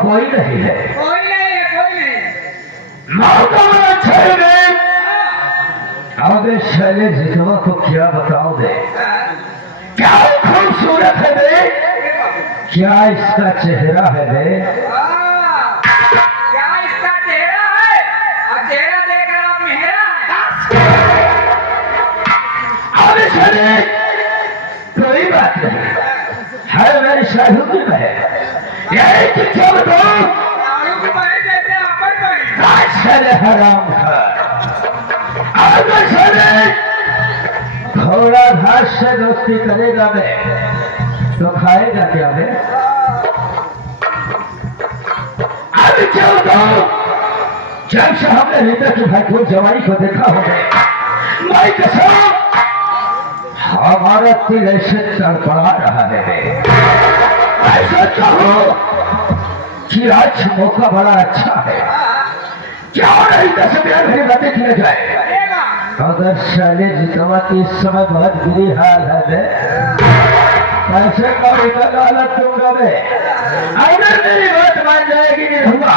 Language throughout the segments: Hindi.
कोई नहीं है। कोई नहीं है, कोई नहीं। मौका छेड़े अबे शैले जितवा को क्या बताओगे? क्या खूबसूरत है बे, क्या इसका चेहरा है बे, क्या इसका चेहरा है, और चेहरा देख रहा मेहरा अबे शैले कोई बात नहीं है, मेरी शाहू की बहन यही चिट्ठियां बताओ। आलू की बहन जैसे अपन बहन शैले हराम था। अबे शैले घोड़ा घास से दोस्ती करेगा बे तो खाएगा क्या बे? अभी क्या बताओ, जब से हमने रीता की भाई को जवाई को देखा हो गए, मैं कसम हमारा दिल ऐसे तड़पड़ा रहा है बे। ऐसा चाहो कि आज मौका बड़ा अच्छा है, क्या नहीं 10 मिनट मेरी बातें किया जाए। अगर शैले जितवा की इस समय बहुत बुरी हाल है पैसे कौड़ी का लालच दूंगा मैं, अगर मेरी बात मान जाएगी नहीं हुआ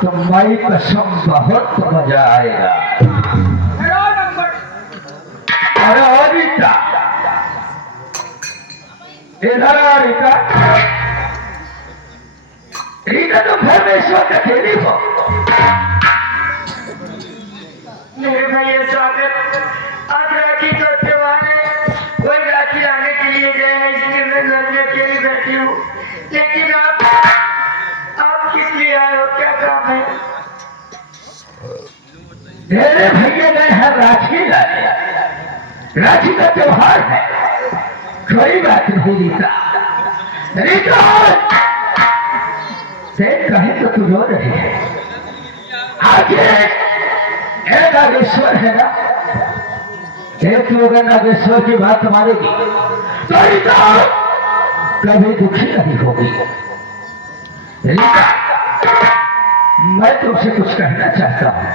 तो मैं कसम बहुत मजा आएगा। अरे और रीता इधर आ रीता, रीता तुम घर में इस वक्त अकेली हो। मेरे भैया स्वागत, आज राखी का त्योहार है, कोई राखी लाने के लिए गए हैं, इसलिए मैं घर में अकेली बैठी हूँ। लेकिन आप किस लिए आए हो, क्या काम है? मेरे भैया गए हैं राखी लाने, राखी का त्योहार है। कोई बात नहीं रीता, रीता देख कहे तो तू रो रही है, आगे एक नागेश्वर है ना, एक लोग नागेश्वर की बात मानेगी तो रीता कभी दुखी नहीं होगी। रीता मैं तुमसे कुछ कहना चाहता हूँ।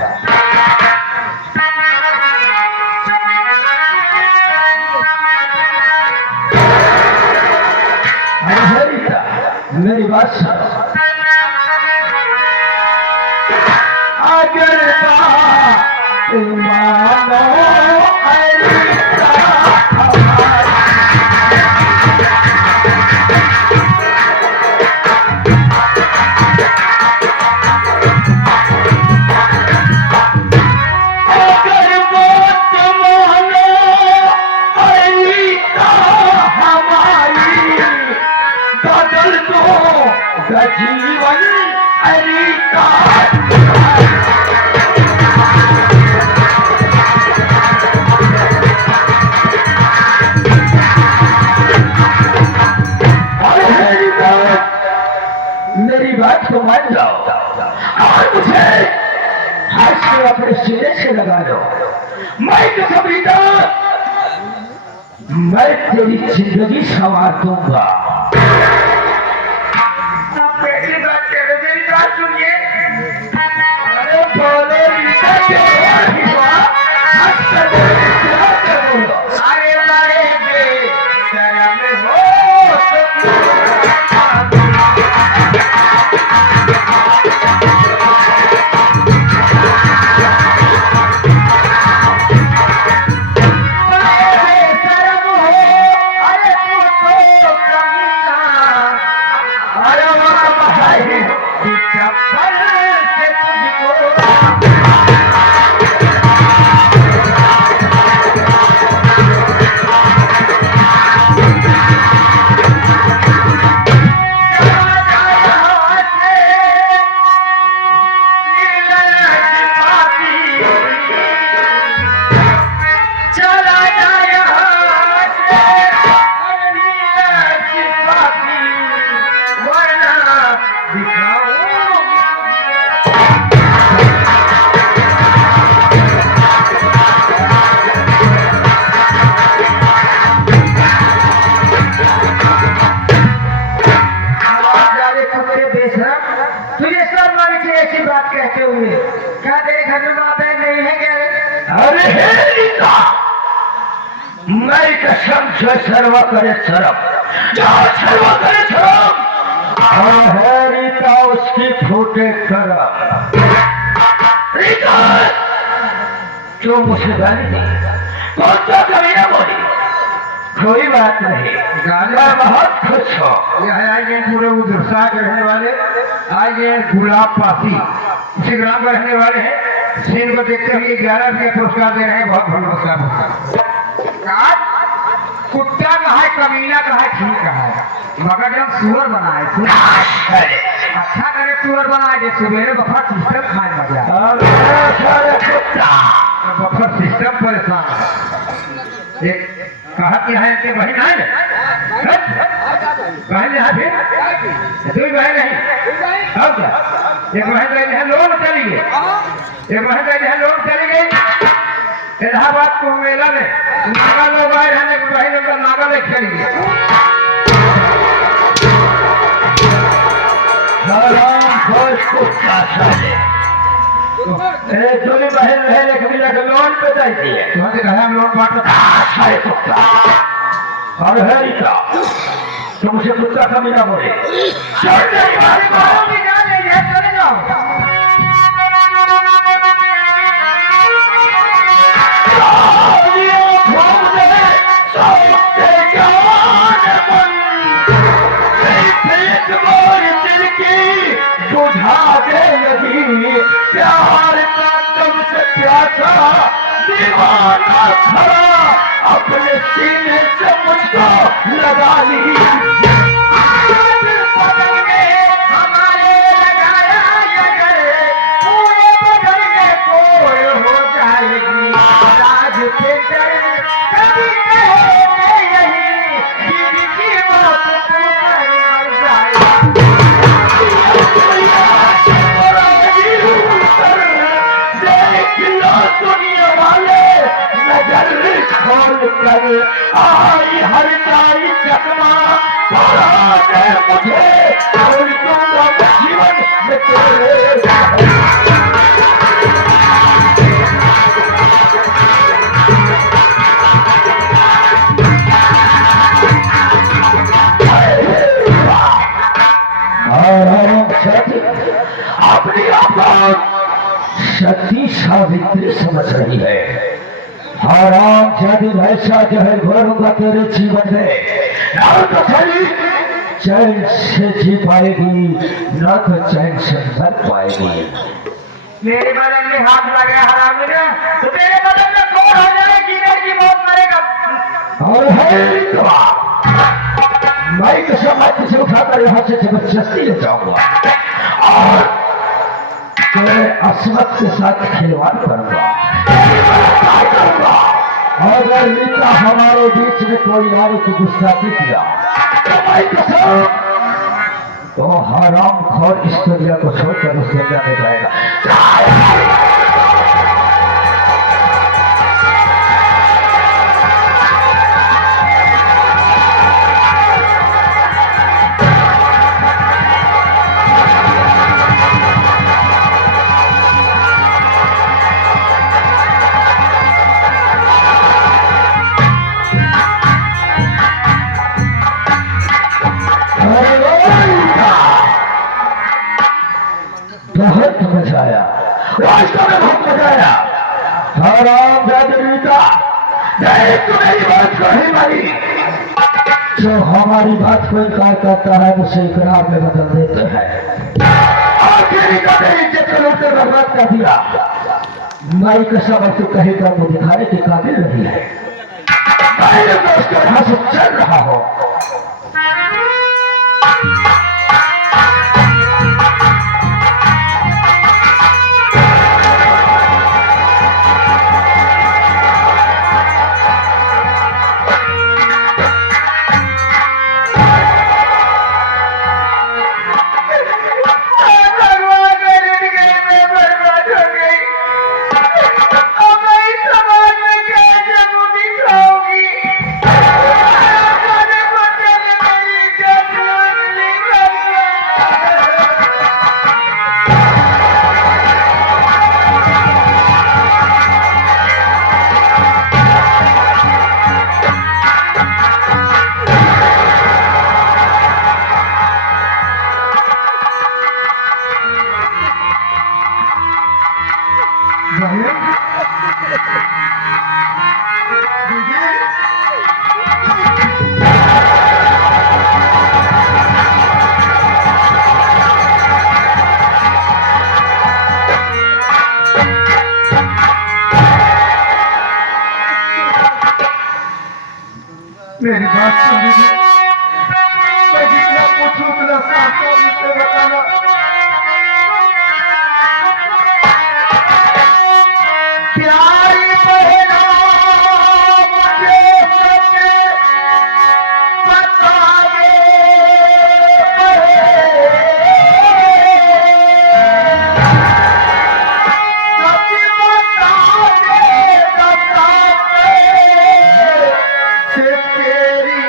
अरे रीता मेरी बात सुनो, अगर मानो जीवन अरीता मेरी बात को मान जाओ और मुझे हाथ से अपने सिरे से लगा लो। मैं कसम रीता मैं तेरी जिंदगी संवार दूंगा। आप कैसी बात कर रहे हो, मेरी बात सुनिए। अरे बोलो रीता क्या हुआ, हंस कर बोलो, क्या कर बोलो। अरे मारे बेशरम हो मैं कसम से सर्व करे शरम, जो सर्व करे शरम और है रीता उसकी फूटे करम। रीता क्यों मुझसे गाली दी? कौन सा कमीना बोली? कोई बात नहीं, मैं बहुत खुश हूँ। यह आए हैं पूरे उदरसा के रहने वाले, आए हैं गुलाब पासी, इसी ग्राम के रहने वाले हैं। सीन को देखते हुए 11 रुपया पुरस्कार दे रहे हैं। बहुत बहुत नमस्कार। कुत्ता कहा है, कमीना कहा है, ठीक कहा है, मगर जब सुअर बनाए अच्छा करे सुअर बनाए जो सवेरे बफर सिस्टम खाए मजा बफर सिस्टम परेशान है। एक कहा कि है कि बहन है बहन है फिर दो बहन नहीं अब क्या एक बहन गई है लोन चली गई, एक बहन गई है लोन चली गई इलाहाबाद को मेला में नागा लोग आए हैं, एक बहन उनका नागा में चली गई। दोनों बहन बहन एक मिला के लोन पे जाती है, तुम्हारे कहा हम लोन बांट और है रीता तुमसे कुत्ता कमीना बोले चले जाओ। प्यार का तुमसे प्यासा दीवाना खड़ा अपने सीने से मुझको लगा ली। हमारे लगाया पूरे बदल में कोई हो जाएगी राज के डर कभी कहे यही बीवी की मौत मर जाएगी। दुनिया वाले नजर खोल कर आई हर जाई चकमा पड़ा मुझे और दूंगा जीवन में तेरे। अपनी आप सती सावित्री समझ रही है। हराम जाति भैसा जो है भरूंगा तेरे जीवन में, न तो सही चैन से जी पाएगी न तो चैन से मर पाएगी। मेरे बदन में हाथ लगा हराम ने तो तेरे बदन में कौन हो जाए जीने की मौत मरेगा। और है मैं तो समाज से उठाकर यहाँ से जबरदस्ती ले जाऊंगा और तेरे अस्मत के साथ खिलवाड़ करूंगा। और अगर रीता हमारे बीच में कोई नारी की गुस्ताखी किया तो मैं कसम तो हराम खोर इस दुनिया को छोड़कर उस दुनिया में जाएगा। बहुत मजा आया, वास्तव में बहुत मजा आया। हराम जाति रीता तू मेरी बात को नहीं मानी, जो हमारी बात को इनकार करता है उसे इकरार में बदल देते हैं। आखिरी का मेरी इज्जत को लूटकर बर्बाद कर दिया। माई का सबक तो कहेगा वो दिखाने के काबिल नहीं है। मैंने तो उसके यहाँ से चल रहा हो। बात सुन लीजिए, मैं जितना पूछूं उतना साफ साफ मुझसे बताना। प्यारी बहना मुझे सच बता दे से तेरी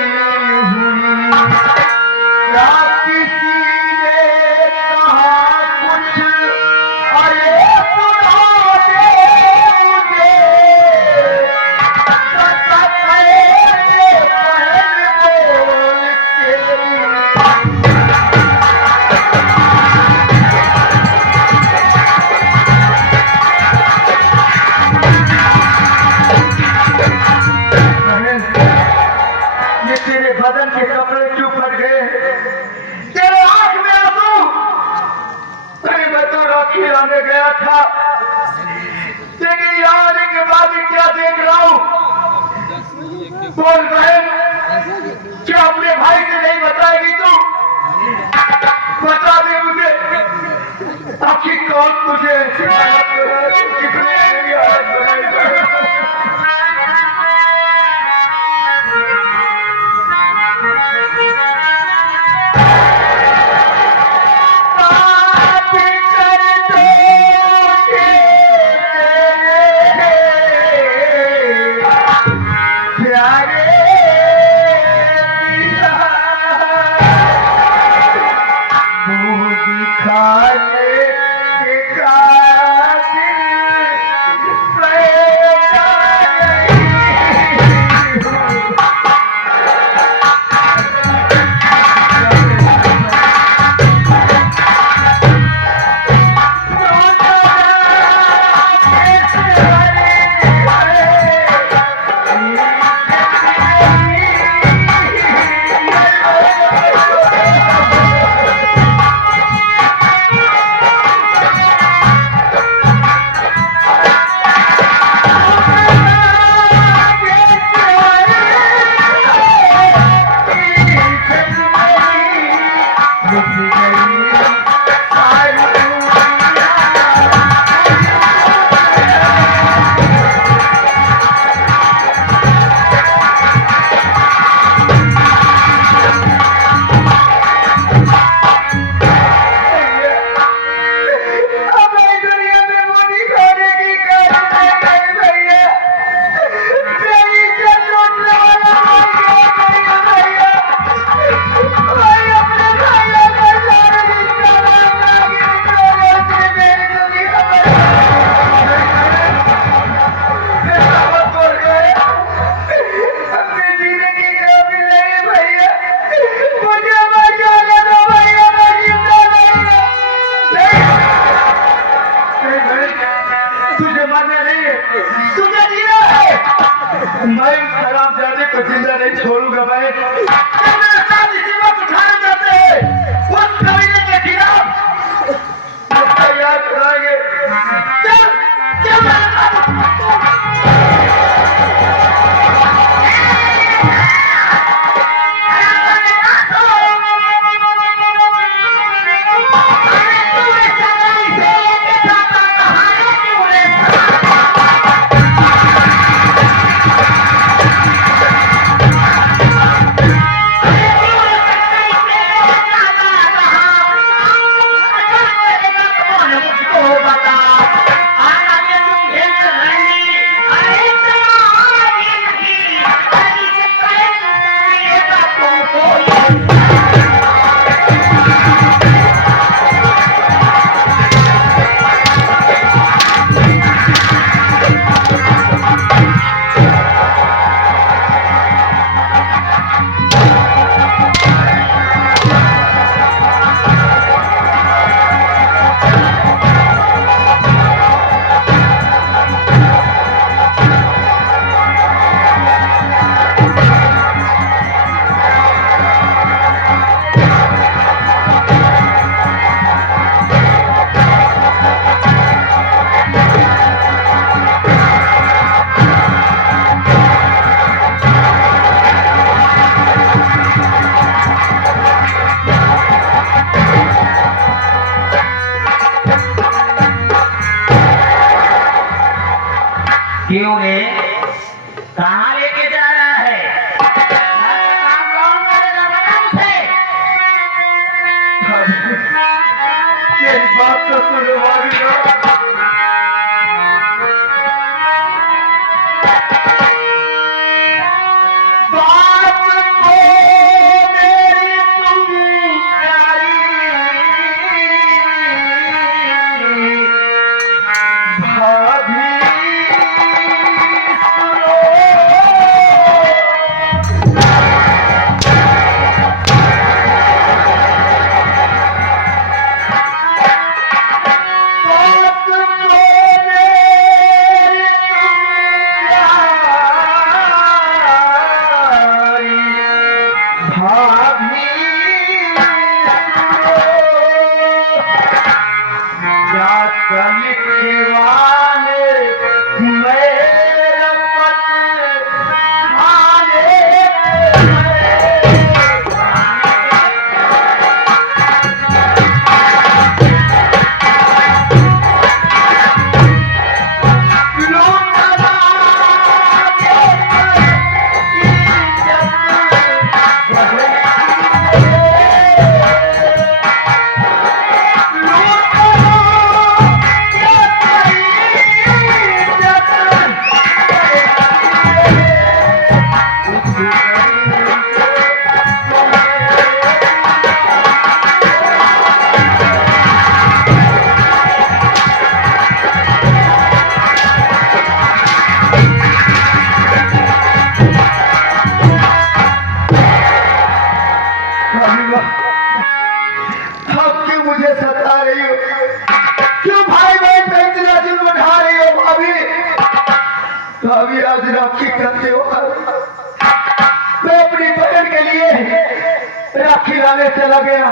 हुई या किसी ने कहा कुछ, अरे सुना दे मुझे सच तेरे बहन बोल तेरी। ये तेरे बदन के कपड़े क्यों फट गए, तेरे आंख में आंसू। अरे मैं तो राखी लाने गया था, लेकिन यहाँ आने के बाद ये क्या देख रहा हूँ। बोल बहन, क्या अपने भाई से नहीं बताएगी तू? बता दे मुझे, आखिर कौन तुझे ऐसी हालत बनाया, तू कितने मेरी हालत बनाई। मैं उस हरामजादे को जिंदा नहीं छोड़ूंगा। मैं मेरे साथ इसी वक्त उठाने जाते हैं उस कमीने के खिलाफ तैयार कराएंगे। चल चल मेरे साथ। मुझे सता रही हो? क्यों भाई बहन पे इतना जुल्म ढा रही हो भाभी? भाभी आज राखी का त्योहार, मैं अपनी बहन के लिए राखी लाने चला गया।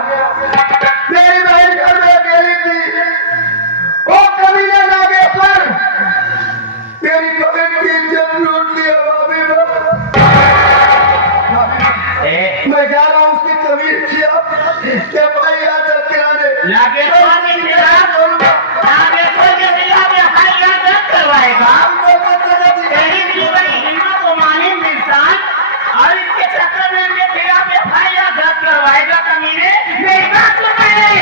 मेरी बहन घर में अकेली थी। वो कमीने नागेश्वर मेरी बहन की इज्जत लूट लिया भाभी। मैं जा रहा हूँ उसकी कमीज किया कि भाई याद कराने नागेश्वर के खिलाफ एफआईआर दर्ज करवाएगा। तेरी इतनी बड़ी हिम्मत को माने इंसान और इसके चक्कर में इनके खिलाफ एफआईआर दर्ज करवाएगा। कमीने मेरी बात सुन रहे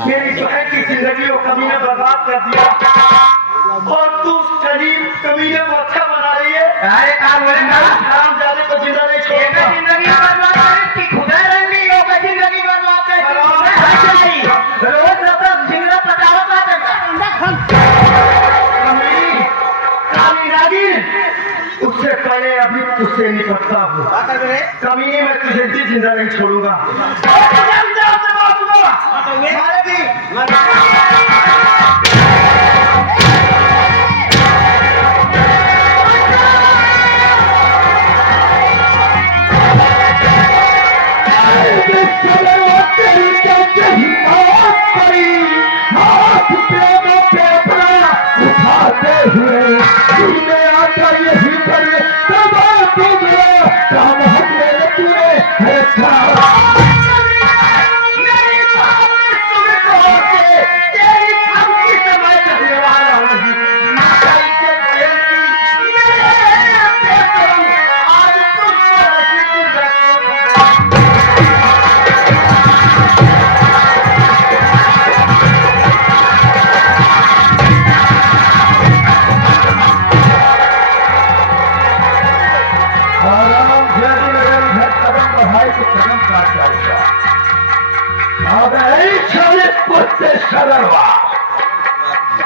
मेरी बहन की जिंदगी को कमीने बर्बाद कर दिया और तू शरीफ कमीने को अच्छा बना रही है। अरे काम बोले ना हराम जाने को जिंदा नहीं छोड़ेगा। जिंदगी बर्बाद करें खुदा रंगी होगा। जिंदगी बर्बाद करें रोज मतलब जिंदा पटावा उससे पहले अभी तुझसे निपटता हूँ। कमीने में तुझे भी जिंदा नहीं छोड़ूंगा।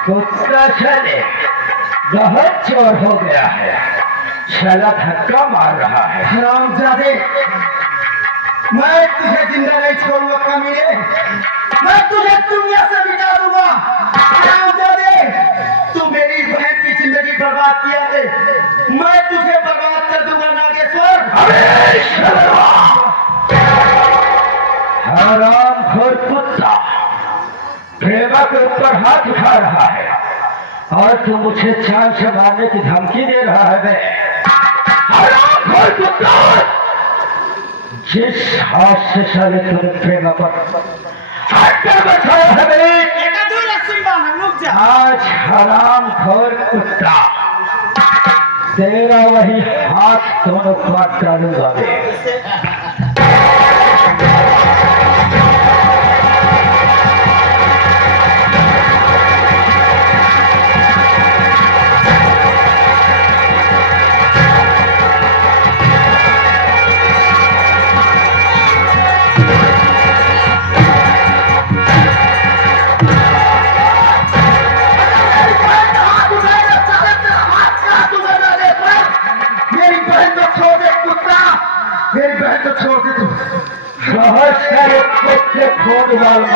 कुत्ता चले बहुत चोर हो गया है। छला धक्का मार रहा है। हरामजादे, मैं तुझे जिंदा नहीं छोड़ूंगा कमीने। मैं तुझे दुनिया से मिटा दूंगा। हरामजादे, तू मेरी बहन की जिंदगी बर्बाद किया है, मैं तुझे बर्बाद कर दूंगा नागेश्वर। हरामखोर कुत्ता प्रेमा के ऊपर हाथ उठा रहा है और तू मुझे जान से मारने की धमकी दे रहा है। हरामखोर कुत्ता, जिस हाथ से साले तूने प्रेमा पर हाथ बचाया है, आज हरामखोर कुत्ता तेरा वही हाथ दोनों काट डालूंगा मैं।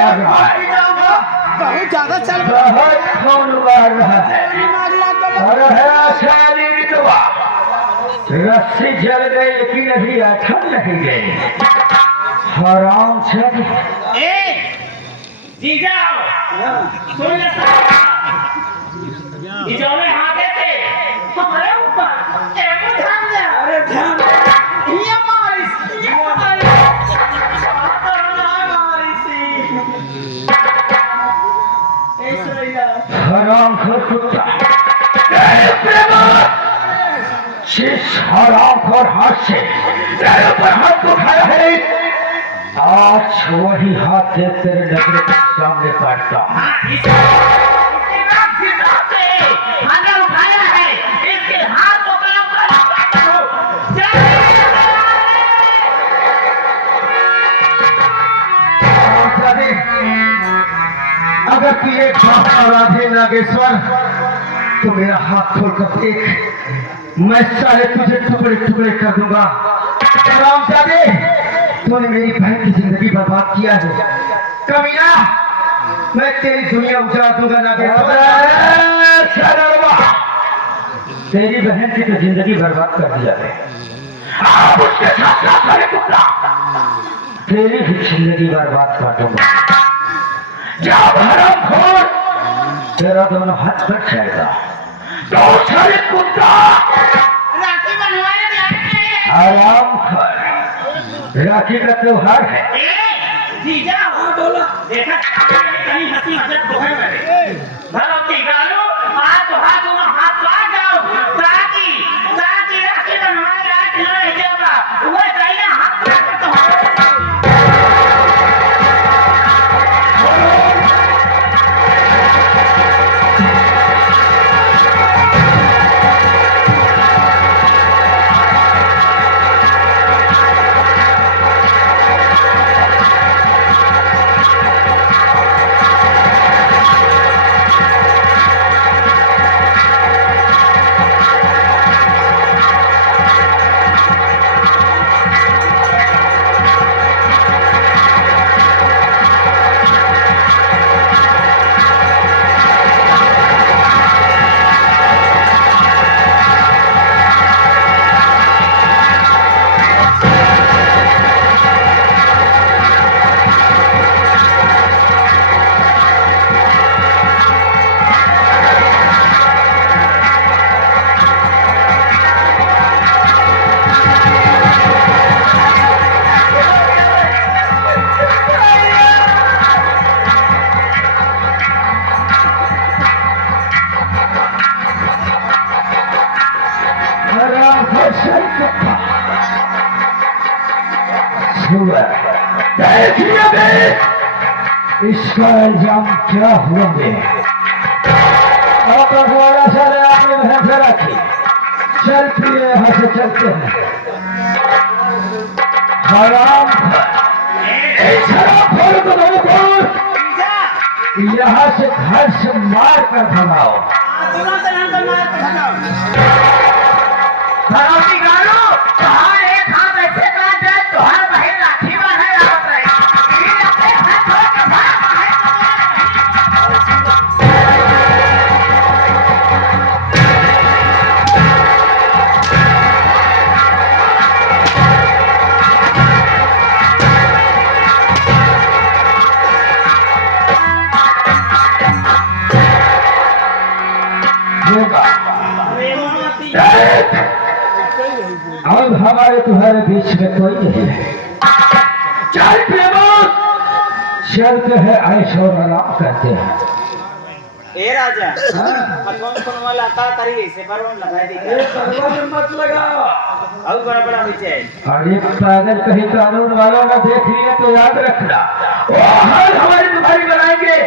मार रहा है, बहुत ज्यादा चल बहुत खून मार रहा है। और है सारी विधवा, रस्सी जल गई लेकिन अभी अठन नहीं गई। हराम से जीजा सुन ले जीजा ने हाथे से हमारे ऊपर एगो ध्यान दे। अरे ध्यान ये मारिस हराम खोर कुत्ता, जिस हराम खोर हाथ से तेरे ऊपर हाथ उठाया है, आज वही हाथ से तेरे नजर के सामने काटता हूं। अगर तू एक बात राधे नागेश्वर तो मेरा हाथ खोलकर देख, मैं सारे तुझे टुकड़े टुकड़े कर दूंगा। रामजादे, तूने मेरी बहन की जिंदगी बर्बाद किया है कमीना, मैं तेरी दुनिया उजाड़ दूंगा नागेश्वर। तेरी बहन की तो जिंदगी बर्बाद कर दिया है, अब उसके साथ साथ सारे टुकड़ा तेरी भी जिंदगी बर्बाद कर दूंगा। जब हरामखोर तेरा दोनों हाथ कट जाएगा तो सारे कुत्ता राखी बनवाने हरामखोर, राखी का त्योहार है। जीजा बोलो देखा कहीं हंसी मजाक तो है मेरे भलो की गालो आज तो हाथ दोनों हाथ काट जाओ ताकि राखी बनवाने रात नहीं जाएगा वो चाहिए हाथ काट तो इसका इल्जाम क्या हुआ सारे आपने बहन से रखी, चल फिर यहाँ से चलते हैं। हराम यहाँ से घर से मार कर भगाओ। भरोसी गालो तुम्हार एक हाथ ऐसे काट जाए तो हर बहन राखी बांधे आवत रहे ये अपने हाथ धो के भाग अब हमारे तुम्हारे बीच में कोई नहीं है, चल चलते हैं, ऐश और आराम करते हैं। ए राजा कौन कौन वाला का करी से परवन लगाए दी मत लगाओ, और बड़ा बड़ा हो जाए। अरे पागल, कहीं कानून वालों ने देख लिया तो याद रखना, वो हर हमारी तुम्हारी बनाएंगे।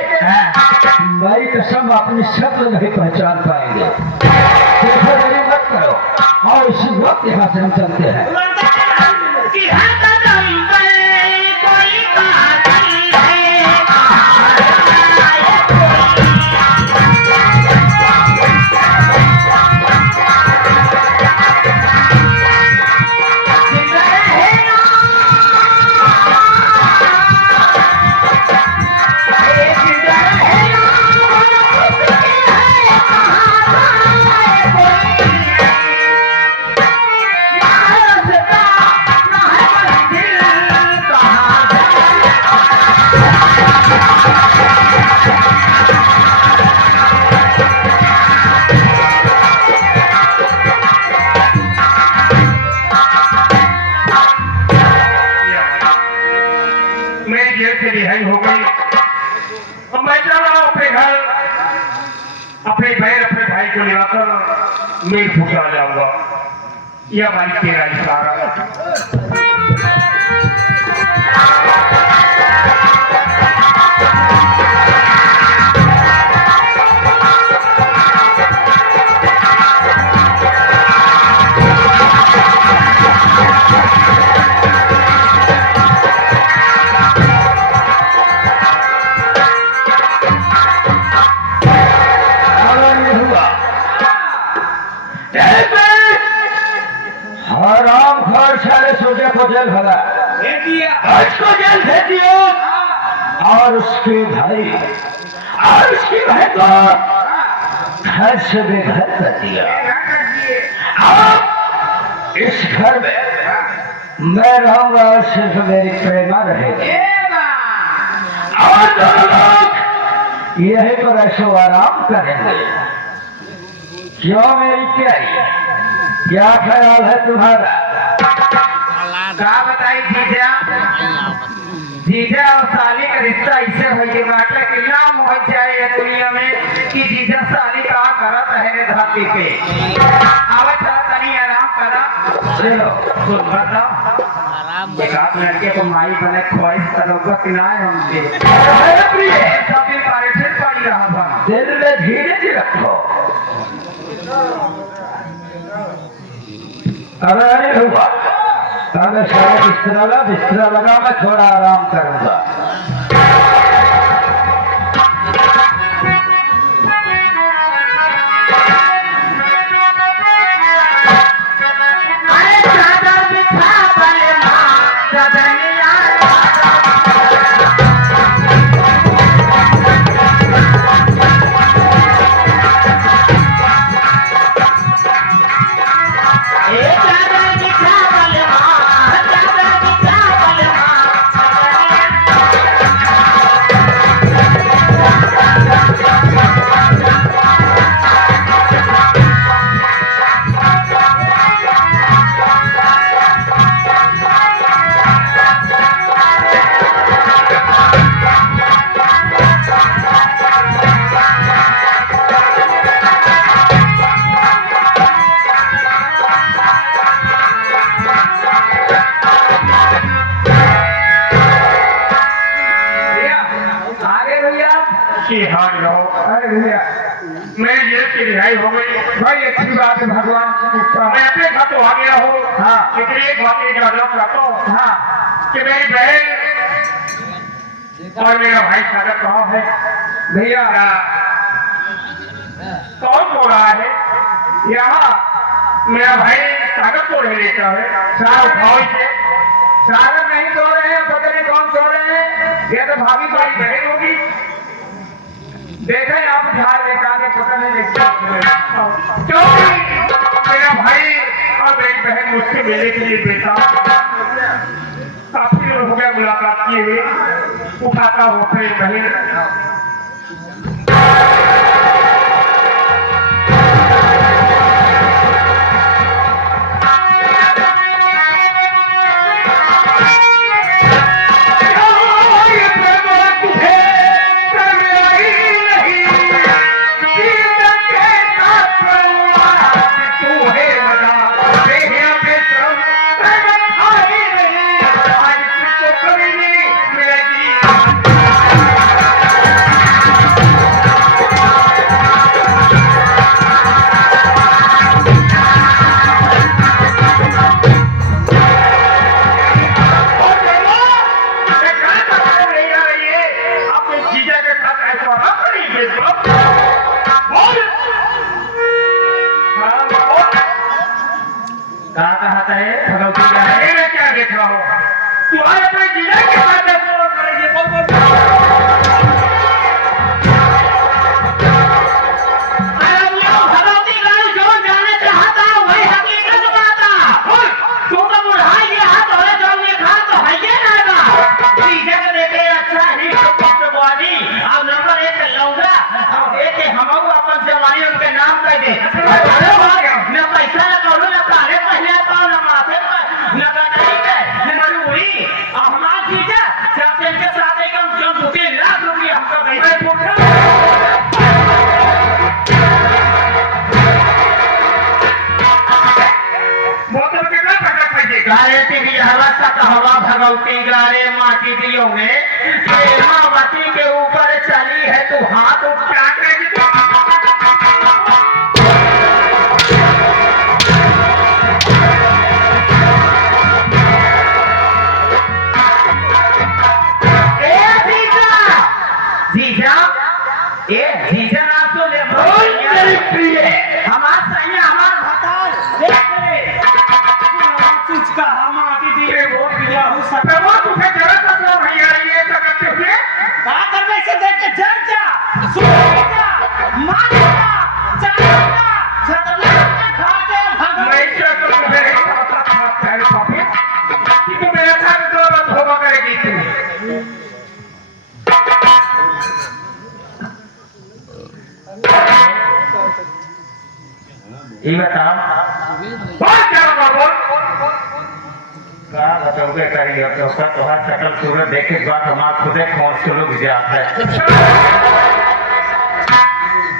भाई कसम अपनी शक्ल नहीं पहचान पाएंगे। देखो देरी मत करो, और इसी वक्त यहाँ से हम चलते हैं। मैं फुटा जाऊंगा। यह भाई तेरा इशारा। हराम खोर सारे सोचे को जेल भरा, भेज दिया। आज को जेल भेज दिया और उसके भाई को घर से बेघर कर दिया। अब इस घर में मैं रहूंगा और सिर्फ मेरी प्रेमा रहेगी और दोनों लोग यहीं पर ऐशो आराम करेंगे। क्यों मेरी प्यारी, क्या ख्याल है तुम्हारा? क्या बताई जीजा? जीजा और साली का रिश्ता इससे भैया बाटे कि नाम हो जाए ये दुनिया में कि जीजा साली का करत है धरती पे। आवा चला तनी आराम करा। चलो सुन बताओ, एक आध लड़के को माई बने ख्वाहिश करोगे कि ना हमसे प्रिय सभी परेशान पड़ी रहा था। दिल में धीरज रखो। अरे नहीं हुआ अगर सारा बिस्तरा लगा मैं थोड़ा आराम करूंगा। अरे भैया मैं ये की रिहाई हो गई भाई, अच्छी बात है भगवान मैं अपने घर तो आ गया हूँ। हाँ, लेकिन एक बात ये जानना चाहता हूँ। हाँ, कि मेरी बहन और मेरा भाई सागर कहाँ है? भैया कौन सो रहा है यहाँ? मेरा भाई सागर तो रह लेता है। सागर नहीं सो रहे हैं, पता नहीं कौन सो रहे हैं। ये तो भाभी भाई बहन होगी। देखा आप झाड़ लेकर पता नहीं लगता क्योंकि मेरा भाई और मेरी बहन मुझसे मिलने के लिए बेटा काफी दिन हो गया मुलाकात किए हुए। उठाता हो फिर बहन क्या देख रहा हो? तुम्हारे अपने जिला के साथ करेंगे सहवत कहवा भगवती गारे माटी दियो में प्रेमावती के ऊपर चली है तू हाथ उठा के जीजा ए जीजा ना तो ले मेरी प्रिय हमार सही हमार भतार देख ले चीज का हम आती दी वो पिया हो सब वो तुझे जरूरत मतलब भैया ये सब करते हुए का करने से देख के जल जा सुन जा मार जा चल जा छतला खा के भाग मैं क्या करूं मेरे तेरे पापी कि तू मेरे साथ तो धोखा करेगी तू ये बता बहुत क्या बाबू का बताओगे करिए तो उसका तुम्हारा शकल सूरत देखे के बाद हमारा खुदे खोज के लोग जात है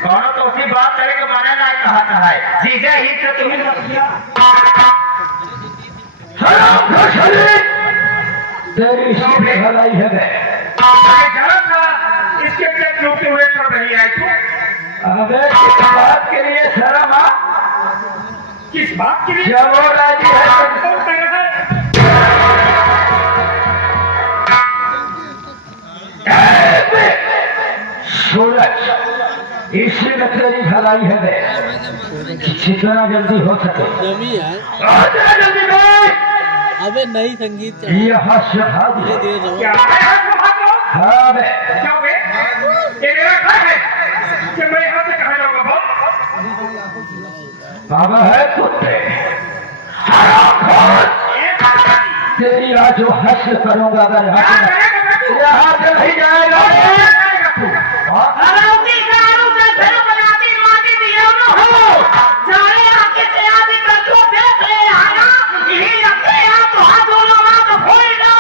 कौन तो उसी बात करे के माने ना कहा है जीजा ही से तुम्हें मत किया हराम खोशली तेरी सब भलाई है बे जरूरत था इसके पेट लूटते हुए पड़ रही है तू अबे किस बात के लिए शर्म आ किस बात के लिए जब वो राजी है तो कौन कह रहा है सूरज इसी में तेरी भलाई है बे जितना जल्दी हो सके जमी है जितना जल्दी बे अबे नई संगीत यहाँ से भाग धीरे धीरे जमा क्या है हाथ लो हाँ बे क्या हुए ये मेरा घर है कि मैं यहाँ से कहाँ जाऊँगा बाबा है कुत्ते हरामखोर तेरी आज जो हश्र करूंगा अगर यहाँ से नहीं जाएगा हराउती कारू का घर बनाती माटी दियो न हो जाए आके से आदि कर तो देख ले आया यही रखते हैं तो हाथ दोनों हाथ फोड़ दो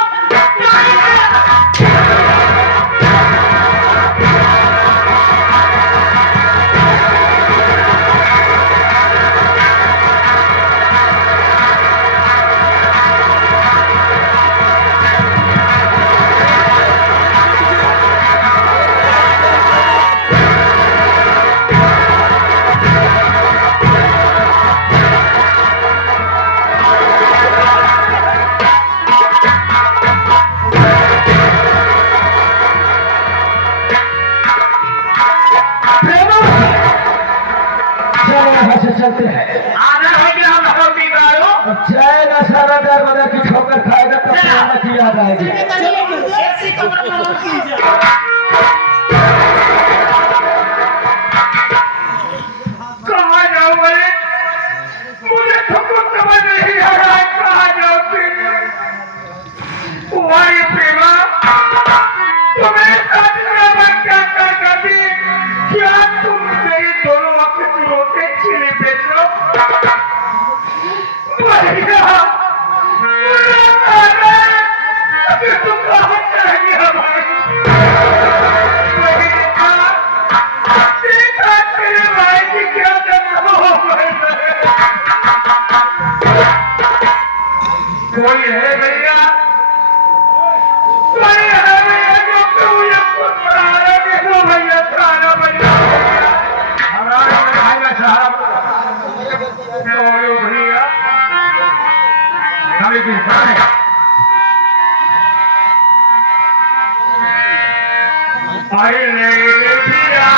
चलते हैं आधा हो गया हम भगवती गायो अब जाएगा सारा दरवाजा की ठोकर खाएगा तब पुराना की याद आएगी ऐसी कमरा बना कीजिए कहाँ जाऊँ मैं मुझे तो कुछ समझ नहीं आ रहा है कहाँ जाऊँ तुम्हारी प्रेमा तुम्हें साथ में मैं क्या कर करती क्या तुम मेरी दोनों वक्त रोते छिले बेच लो बढ़िया अभी तुम कहाँ जाएंगे हमारे देखा तेरे भाई की क्या जन्म हो गए कोई है भैया कोई है भैया जो कि मुझे कुछ बड़ा रहा देखो भैया खाना भैया हमारे भाई साहब भैया हमें भी है अरे नहीं पिया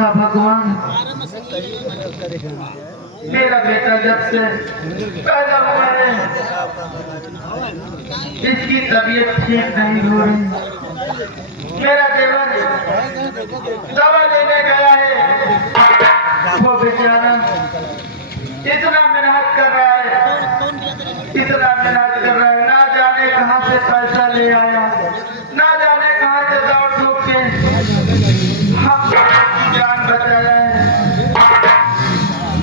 कृष्णा भगवान, मेरा बेटा जब से पैदा हुआ है इसकी तबीयत ठीक नहीं हो रही। मेरा देवर दवा लेने गया है, वो बेचारा इतना मेहनत कर रहा है, इतना मेहनत कर रहा है, ना जाने कहाँ से पैसा ले आया, ना जाने कहाँ से दौड़ धूप के हम लोगों की जान बचाया है।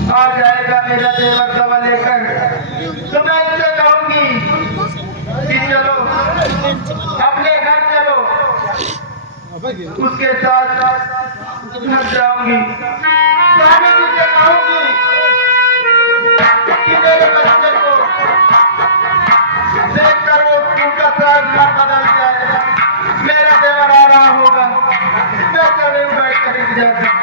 आ जाएगा मेरा देवर दवा लेकर, तो मैं इससे कहूंगी कि चलो अपने घर चलो, उसके साथ घर जाऊंगी, स्वामी जी से कहूंगी कि मेरे बच्चे को देखकर वो उनका साथ ना बदल जाए, मेरा देवर आ रहा होगा, मैं चले बैठ कर इंतजार करूंगी।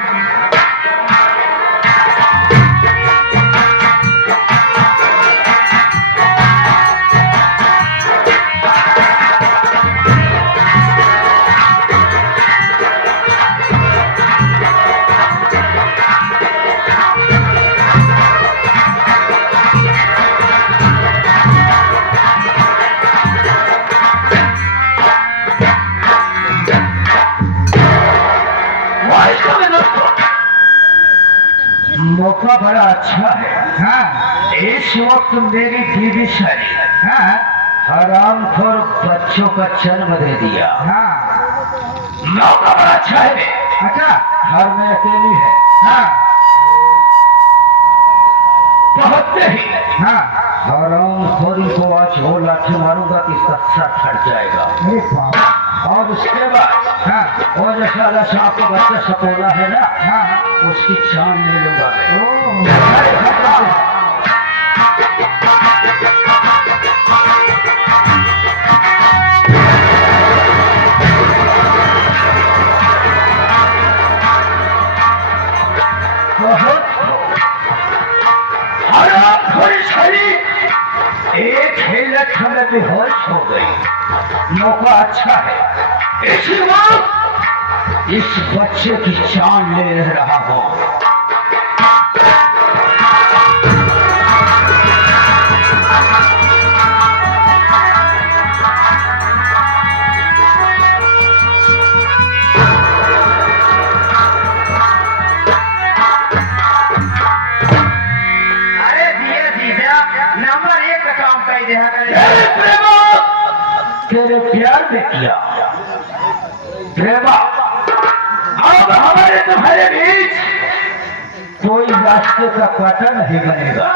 मौका बड़ा अच्छा है। हाँ इस वक्त मेरी बीवी सारी हाँ हरामखोर बच्चों का जन्म दे दिया। हाँ, मौका बड़ा अच्छा है। अच्छा घर में अकेली है, हाँ पहुंचते ही हाँ, हरामखोरी को आज वो लाठी मारूंगा कि इसका सर फट जाएगा, अरे बाप, और उसके बाद हाँ वो जो साला सांप का बच्चा सपेला है ना, हाँ, उसकी जान ले लूंगा मैं। ओह, अरे खतरा। बहुत हरामखोरी छली एक ही लक्ष्य में बेहोश हो गई। मौका अच्छा है, इसी वक्त इस बच्चे की जान ले रहा हूं। अरे दिया जीजा नंबर 1 का काम कर दिया तेरे प्रेमा, तेरे प्यार में किया प्रेमा, अब हमारे तुम्हारे बीच कोई रास्ते का कांटा नहीं बनेगा।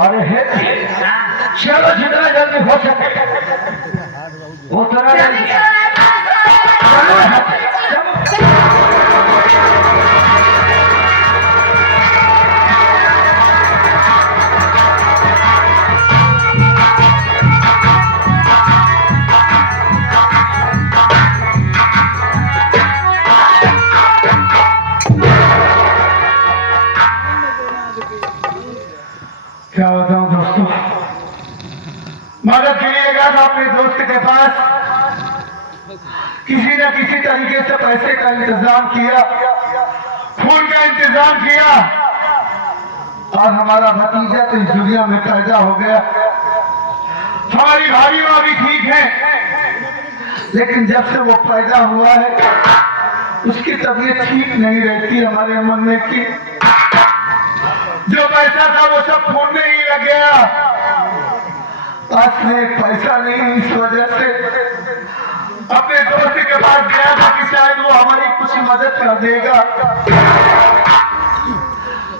और है चलो जितना जल्दी हो सके उतना जल्दी चलो यहाँ से, चलो। क्या बताऊं दोस्तों, मदद के लिए गया था अपने दोस्त के पास, किसी न किसी तरीके से पैसे का इंतजाम किया, खून का इंतजाम किया, और हमारा भतीजा तो इस दुनिया में पैदा हो गया। हमारी भाभी माँ भी ठीक है, लेकिन जब से वो पैदा हुआ है उसकी तबीयत ठीक नहीं रहती। हमारे मन में कि जो पैसा था वो सब फोन में ही लग गया, पास में पैसा नहीं, इस वजह से अपने दोस्त के पास गया था कि शायद वो हमारी कुछ मदद कर देगा,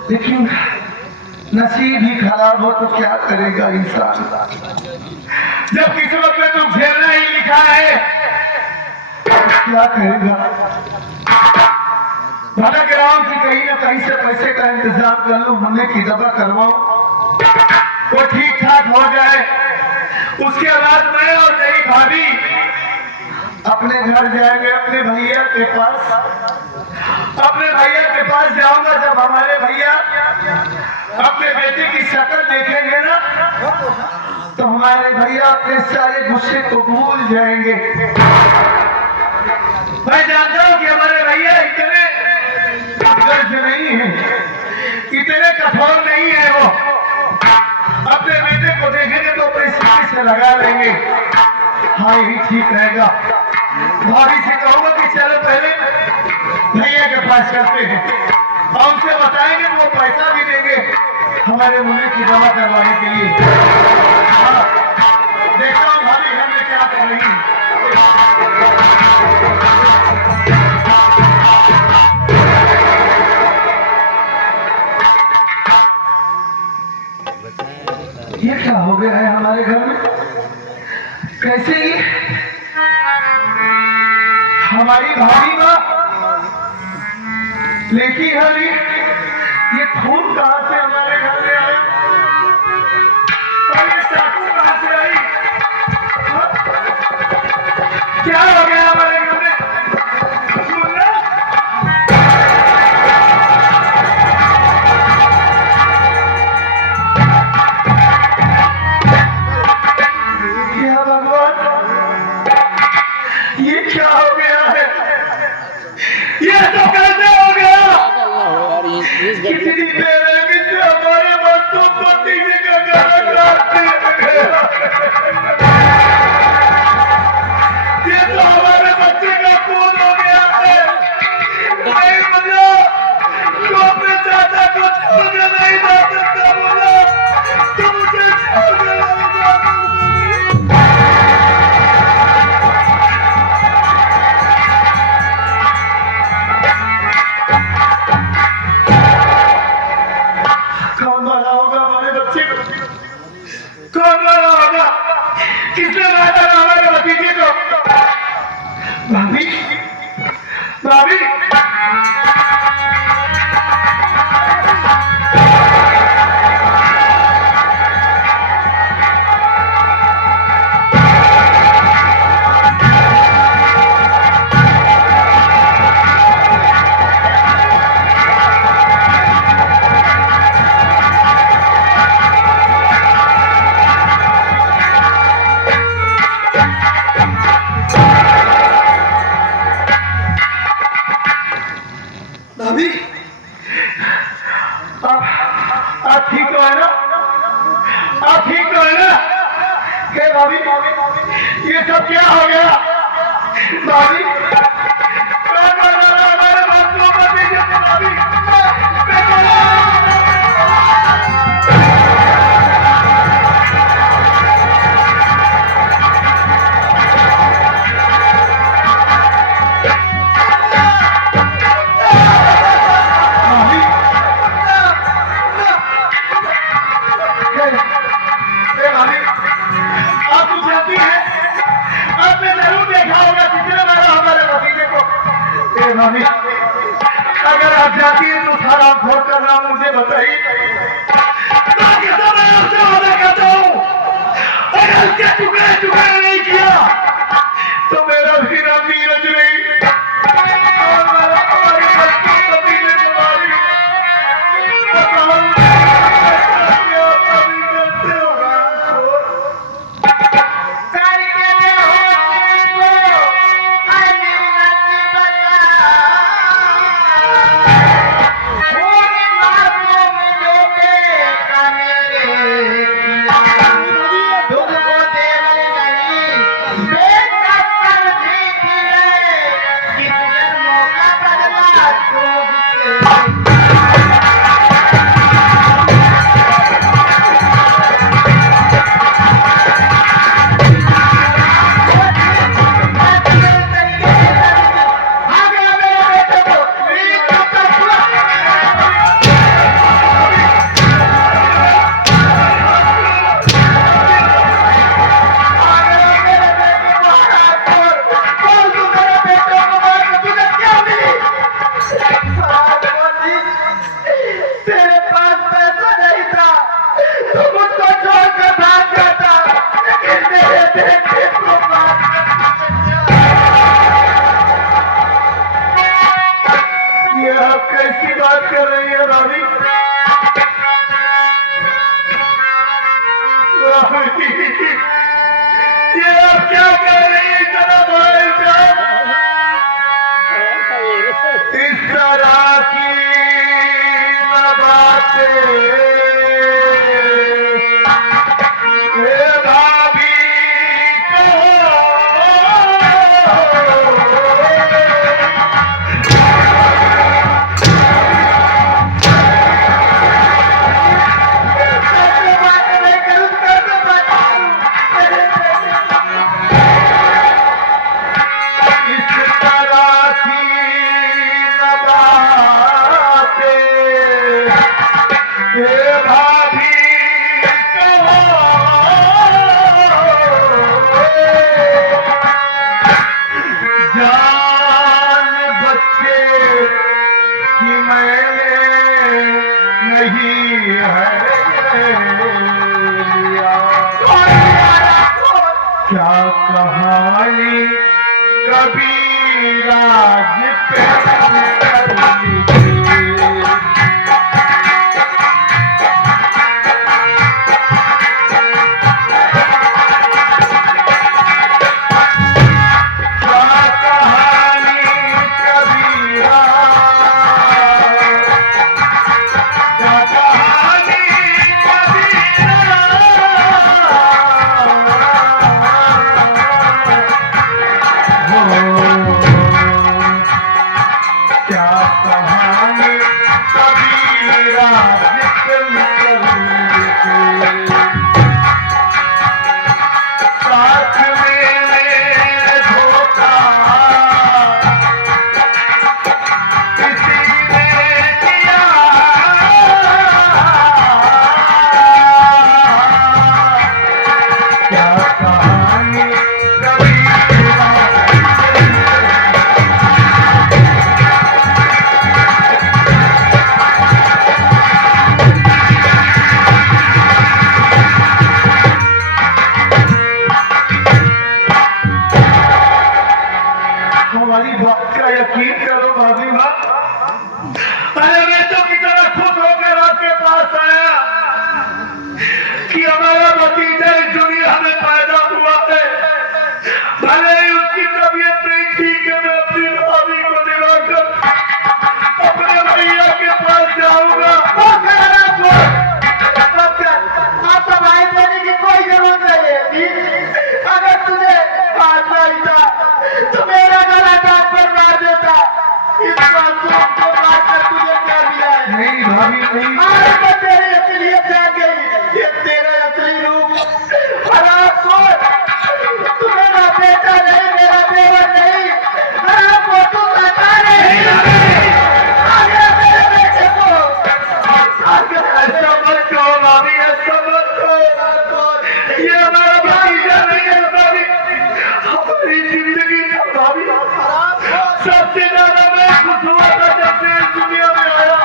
लेकिन नसीब ही खराब हो तो क्या करेगा इंसान। जब किस्मत में तुम झेलना ही लिखा है तो क्या करेगा। भटक रहा हूं कि कहीं ना कहीं से पैसे का इंतजाम कर लूं, हमने की दवा करवाऊं, वो ठीक ठाक हो जाए, उसके बाद मैं और मेरी भाभी अपने घर जाएंगे, अपने भैया के पास। अपने भैया के पास जाऊंगा, जब हमारे भैया अपने बेटे की शक्ल देखेंगे ना तो हमारे भैया अपने सारे गुस्से को भूल जाएंगे। मैं जानता हूँ कि हमारे भैया इतने दर्द नहीं है, इतने कठोर नहीं है। वो अपने बेटे को देखेंगे तो अपने सीने से लगा लेंगे। हाँ यही ठीक रहेगा। भाभी से कहूंगा कि चलो पहले भैया के पास करते हैं और उनसे बताएंगे तो वो पैसा भी देंगे हमारे मुन्ने की दवा करवाने के लिए। हाँ, देखता हूँ भाभी हमें क्या कर रही है। ये क्या हो गया है हमारे घर में? कैसे ये हमारी भाभी माँ लेकी है ये खून कहाँ से हमारे घर में आया और ये चाकू कहाँ से आई? हाँ? क्या हो गया हमारे घर में? मुन्ना? क्या भगवान, ये क्या हो गया है? ये तो कैसे हो गया? यार इस कितनी बेरहमी से हमारे बच्चों को तीन का गाना काटते हैं। ये तो हमारे बच्चे का खून हो गया है। नहीं बोला तो अपने चाचा को छोड़ के नहीं जा सकता। बोला तो मुझे छोड़ के नहीं जा सकता। कौन मारा होगा हमारे बच्चे को? कौन मारा होगा? किसने मारा हमारे भतीजे को? भाभी, भाभी, भाभी, आप ठीक तो है ना? आप ठीक तो है ना? हे भाभी, ये सब क्या हो गया? भाभी, कौन मार रहा है हमारे बच्चों को? दीजिए तो भाभी, आप तो जानती हैं, आपने जरूर देखा होगा किसने मारा हमारे भतीजे को। ए भाभी, अगर आप जाती हैं तो सारा खोल कर नाम मुझे बताइए। ताकि सब मैं आपसे वादा करता हूँ, अगर उसके टुकड़े टुकड़े नहीं किया तो मेरा भी नाम नीरज नहीं। और हमारे बच्चों को भतीजे को मारी। बताओ, कैसे होगा? करके हो अनियत बता खून मासूम बेटे का मेरे खिलाफ तुझको देवर नहीं कहानी कबीराज पे हमारी बात का यकीन करो भाभी माँ। अरे मैं तो कितना खुश होकर आपके पास आया कि हमारा भतीजा इस दुनिया में पैदा हुआ है। भले ही उसकी तबीयत नहीं ठीक है, मैं अपनी भाभी को दिलाकर अपने भैया के पास जाऊंगा। आप भाई देने की कोई जरूरत नहीं है। अगर तुझे बात नहीं था तो मेरा गला काट पर मार देता। इस बात को मारकर तुझे क्या मिला है? नहीं भाभी नहीं। आज तो तेरी असलियत जान गई। ये तेरा असली रूप खराब सोच। तू मेरा बेटा नहीं, मेरा देवर नहीं, मेरा फोटो खाता नहीं। आगे मेरे बेटे को ऐसा मत कहो भाभी, ऐसा मत कहो। ये हमारा भतीजा नहीं है भाभी, हमारी जिंदगी का भाभी। सबसे ज्यादा मैं खुश हुआ था जब से इस दुनिया में आया,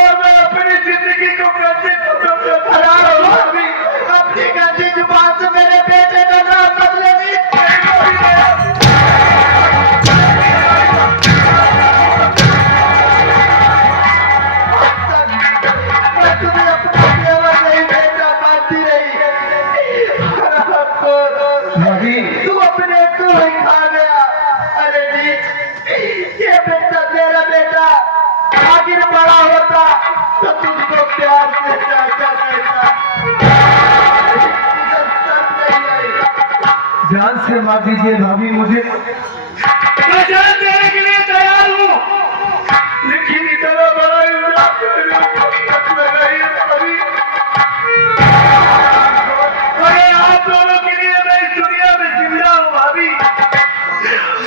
और मैं अपनी जिंदगी को कैसे खत्म कर खराब हो भाभी। अपनी गंदी जुबान से मेरे बेटे का नाम बदले नहीं। मैं तुम्हें अपना देवर नहीं बेटा मानती रही। भाभी तू अपने को ही खा गया। अरे नीच, ये बेटा तेरा बेटा आखिर बड़ा होता तो तुझको प्यार से चाचा कहता। जान से मार दीजिए भाभी मुझे। मैं जान देने के लिए तैयार हूँ, लेकिन इतना बड़ा इल्जाम मेरे ऊपर तक लगा ही भाभी। अरे आप दोनों के लिए मैं इस दुनिया में जिंदा हूँ भाभी।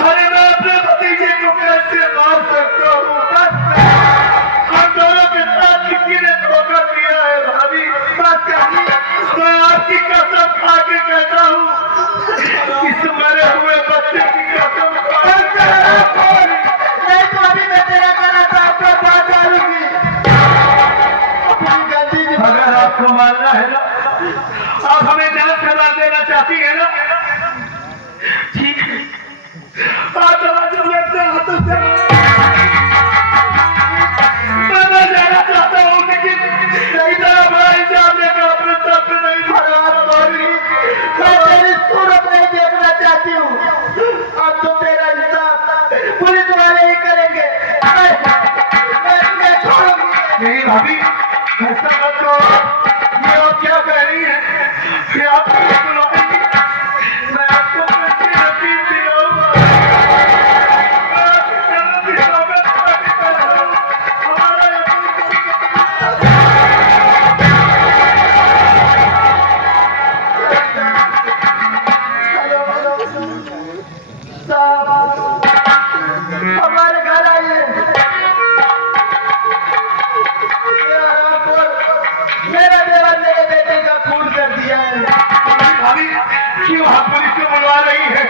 अरे मैं अपने भतीजे को कैसे मार सकता हूँ? बस हम दोनों के साथ किसी ने धोखा किया है भाभी। बस कभी मैं आपकी कसम खा के कहता हूँ, इस मरे हुए बच्चे की कसम खा के कहता हूँ। नहीं तो अभी मैं तेरा गला काट कर बात डालूंगी। अपनी गंदी जुबान अगर आपको मानना है ना, आप हमें जान से मार देना चाहती है ना, ठीक है। आप जो लगता है हाथों से मैं जाना चाहता हूँ, लेकिन इतना बड़ा इल्जाम लेकर अपने सर पे नहीं खराब भाभी। मैं तेरी सूरत नहीं देखना चाहती हूँ। अब तो तेरा हिसाब पुलिस वाले ही करेंगे। मैं छोड़ूंगी। नहीं भाभी, ऐसा मत करो। ये आप क्या कह रही हैं कि आप मुझे बुलाएंगी? मैं आपको कैसे यकीन दिलाऊंगा? मैं आपकी जन्नत की सौगात पाने का हूँ। हमारा यकीन साहब, हमारे घर आइए। मेरा देवर मेरे बेटे का खून कर दिया है। भाभी क्यों आप पुलिस को बुलवा रही है?